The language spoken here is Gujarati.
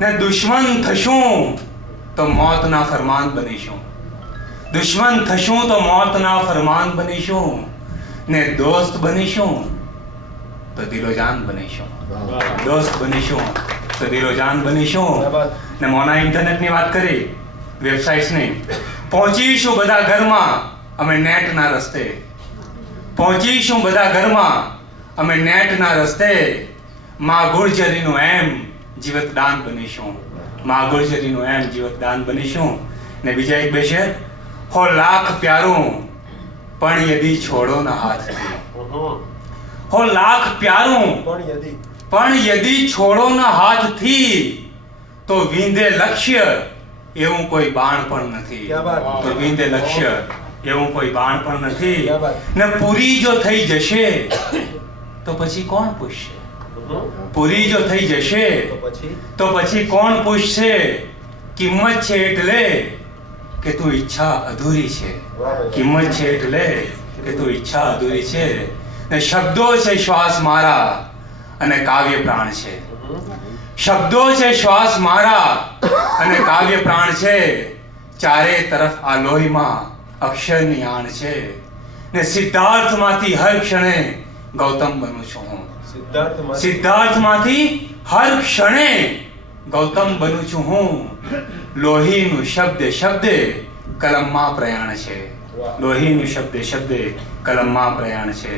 ને દુશ્મન થશું તો મોતના ફરમાન બનીશું. દુશ્મન થશું તો મોતના ફરમાન બનીશું. ને દોસ્ત બનીશું તો દિલોજાન બનીશું. દોસ્ત બનીશું તો દિલોજાન બનીશું. ને મોના ઇન્ટરનેટની વાત કરી, વેબસાઇટ્સની. પહોંચીશું બધા ઘરમાં અમે નેટના રસ્તે. પહોંચીશું બધા ઘરમાં અમે નેટના રસ્તે. માં ગુર્જરીનું એમ જીવતદાન બનીશું. માં ગુર્જરીનું એમ જીવતદાન બનીશું. ને બીજા એક બે શેર. હો લાખ પ્યારું પણ યદી છોડો ના હાથથી. હો લાખ પ્યારું પણ યદી છોડો ના હાથથી તો વિંધે લક્ષ્ય એવું કોઈ બાણ પણ નથી. તો વિંધે લક્ષ્ય એવું કોઈ બાણ પણ નથી. ને પૂરી જો થઈ જશે તો પછી કોણ પૂછશે? પૂરી જો થઈ જશે તો પછી કોણ પૂછશે? કિંમત છે એટલે કે તું ઈચ્છા અધૂરી છે. કિંમત છે એટલે કે તું ઈચ્છા અધૂરી છે. ને શબ્દો છે શ્વાસ મારા અને કાવ્ય પ્રાણ છે. શબ્દો છે શ્વાસ મારા અને કાવ્ય પ્રાણ છે. ચારે તરફ આ લોહીમાં અક્ષરની આણ છે. ને સિદ્ધાર્થમાંથી હર ક્ષણે ગૌતમ બનું છું હું. સિદ્ધાર્થમાંથી હર ક્ષણે ગૌતમ બનું છું હું. લોહીનું શબ્દે શબ્દે કલમમાં પ્રયાણ છે. લોહીનું શબ્દે શબ્દે કલમમાં પ્રયાણ છે.